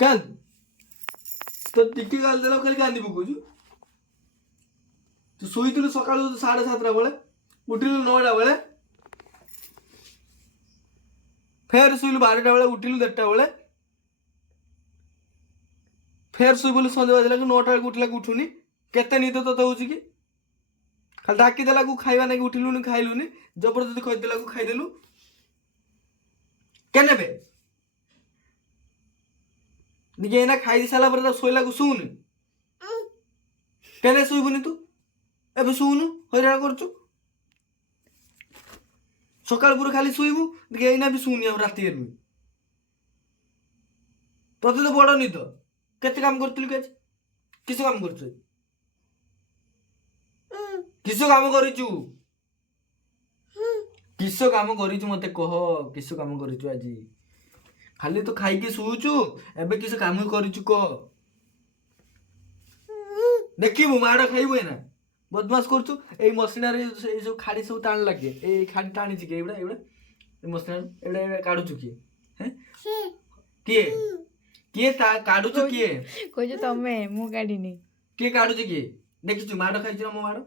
କାନ୍ଦ ତ ଟିକେ ଗାଳି ଦେଲା ଖାଲି କାନ୍ଦି ପକଉଛୁ। ତୁ ଶୋଇଥିଲୁ ସକାଳୁ 7:30 ବେଳେ, ଉଠିଲୁ 9ଟା ବେଳେ, ଫେର ଶୋଇଲୁ 12ଟା ବେଳେ, ଉଠିଲୁ 1:30 ବେଳେ, ଫେର ଶୋଇ ବୋଲି ସନ୍ଧ୍ୟା ବାଜିଲାକୁ 9ଟା ବେଳକୁ ଉଠିଲାକୁ ଉଠୁନି। କେତେ ନିଦ ତତେ ହଉଛି କି? ଖାଲି ଡାକି ଦେଲାକୁ ଖାଇବା ନାକି ଉଠିଲୁନି, ଖାଇଲୁନି, ଜବରଦସ୍ତି କହିଦେଲାକୁ ଖାଇଦେଲୁ। କେନେବେ ନିଜେ ଏଇନା ଖାଇ ସାରିଲା ପରେ ତ ଶୋଇଲାକୁ ଶୁଉନି। କେନେ ଶୋଇବୁନି ତୁ? ଏବେ ଶୁଉନୁ, ହଇରାଣ କରୁଛୁ। ସକାଳ ପୁରା ଖାଲି ଶୋଇବୁ, ଏଇନା ବି ଶୁଉନି ଆଉ ରାତି ହେଲୁ। ତତେ ତ ବଡ ନିଦ। କେତେ କାମ କରୁଥିଲୁ କି ଆଜି? କିସ କାମ କରୁଛୁ? କିସ କାମ କରିଛୁ? କିସ କାମ କରିଛୁ ମତେ କହ। କିସ କାମ କରିଛୁ ଆଜି? ଖାଲି ତ ଖାଇକି ଶୋଉଛୁ, ଏବେ କିସ କାମ କରିଛୁ କହ। ଦେଖିବୁ ମାଡ଼ ଖାଇବୁ ଏନା। ବଦମାସ କରୁଛୁ। ଏଇ ମସିନାରେ ଏଇ ସବୁ ଖାଡ଼ି ସବୁ ଟାଣ ଲାଗେ। ଏଇ ଖାଡ଼ି ଟାଣିଛି କି ଏଇଗୁଡ଼ା ଏଇ ମସିନାରେ ଏଇଟା କାଢୁଛୁ କିଏ? କିଏ କିଏ ତା କାଢୁଛୁ କିଏ? କହୁଛୁ ତମେ, ମୁଁ କାଢିନି। କିଏ କାଢୁଛି କିଏ? ଦେଖିଛୁ ମାଡ଼ ଖାଇଛୁ ନା? ମୋ ମାଡ଼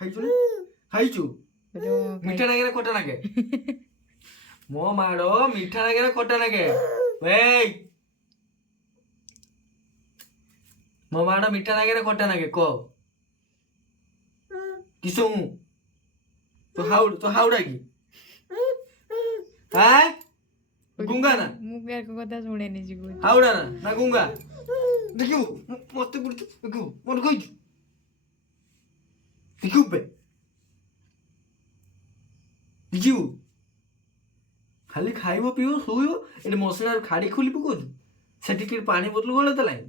ଖାଇଛୁ ନା? ଖାଇଛୁ? ମିଠା ନାଗେ ନା ଖଟା ନାଗେ? ମୋ ମାଡ଼ ମିଠା ନାଗେ ନା ଖଟା ନାଗେ? ଏଇ ମୋ ମାଡ଼ ମିଠା ନାଗେ ନା ଖଟା ନାଗେ କହ? କିସ ମୁଁ ତ ହାଉଡା କି? ଗୁଙ୍ଗା ନା? ମୁଁ କଥା ଶୁଣେନି ଯିବୁ। ହାଉଡା ନା ଗୁଙ୍ଗା? ଦେଖିବୁ ମତେ ପଡୁଛୁ, ଦେଖିବୁ ମତେ କହିଛୁ, ଦେଖିବୁ ବେ ଦେଖିବୁ। ଖାଲି ଖାଇବ ପିଇବ ଶୋଇବ। ଏଠି ମସଲାରେ ଖାଡ଼ି ଖୋଲି ପକଉଛୁ। ସେଠି କି ପାଣି ବୋତଲ ଗଳେଇ ଦେଲାଣି।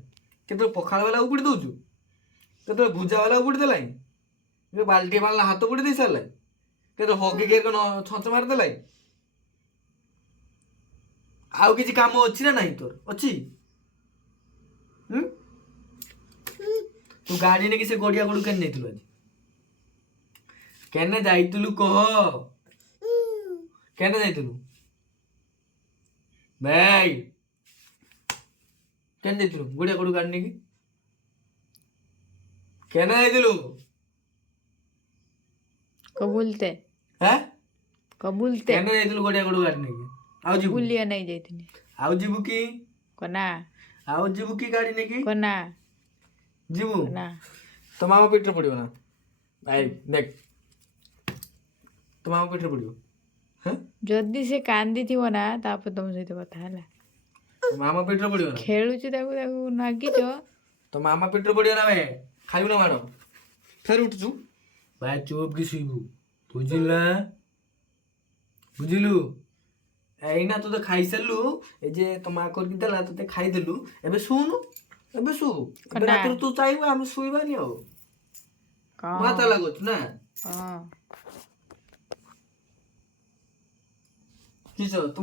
କେତେବେଳେ ପଖାଳ ବାଲା ଉପୁଡ଼ି ଦଉଛୁ, କେତେବେଳେ ଭୁଜା ବାଲା ଉପୁଡ଼ି ଦେଲାଣି, ବାଲ୍ଟି ବାଲା ହାତ ପୋଡ଼ି ଦେଇ ସାରିଲାଣି, କେତେବେଳେ ହଗି ଛଞ୍ଚ ମାରିଦେଲାଣି। ଆଉ କିଛି କାମ ଅଛି ନା ନାହିଁ ତୋର? ଅଛି? ତୁ ଗାଡି ନେଇକି ସେ ଗଡିଆ ଗଡୁ କେନେ ଯାଇଥିଲୁ ଆଜି? କେନେ ଯାଇଥିଲୁ କହ? କେନେ ଯାଇଥିଲୁ? ଭାଇ କେନେ ଯାଇଥିଲୁ ଗଡିଆ ଗଡୁ ଗାଡି ନେଇକି? କେନେ ଯାଇଥିଲୁ? କବୁଲତେ କେନେ ଯାଇଥିଲୁ ଗଡିଆ ଗଡୁ ଗାଡି ନେଇକି? ଆଉ ଯିବୁ? ବୁଲିଆ ନାଇଁ ଯାଇଥିନି। ଆଉ ଯିବୁ କି? କନା ଆଉ ଯିବୁ କି ଗାଡି ନେଇକି? କନା ଯିବୁ? ନା ତୋ ମାମା ପେଟରେ ପଡିବ ନା? ଭାଇ ଦେଖ, ତୋ ମାମା ପେଟରେ ପଡିବ। ଯଦି ସେ କାନ୍ଦିଥିବ ନା, ତାପରେ ତମ ସହିତ କଥା ହେଲା। ତୋ ମାମା ପେଟରେ ପଡିବ ନା? ଖେଳୁଛୁ ତାକୁ ନାଗିଛ। ତୋ ମାମା ପେଟରେ ପଡିବ ନା? ଭାଇ ଖାଇବୁ ନା ମାଡ଼? ଫେର ଉଠୁଛୁ। ଭାଇ ଚୁପ୍ କି ଶୋଇବୁ, ବୁଝିଲୁ ନା? ବୁଝିଲୁ? ଏଇନା ତୁ ତ ଖାଇସାରିଲୁ। ଏ ଯେ ତୋ ମା କରିକି ଦେଲା ତତେ ଖାଇଦେଲୁ। ଏବେ ଶୁଉନୁ, ଏବେ ଶୁ। ଏବେ ରାତିରେ ତୁ ଚାହିଁବୁ, ଆମେ ଶୋଇବାନି ଆଉ। ମାତା ଲାଗୁଛୁ ନା? କିସ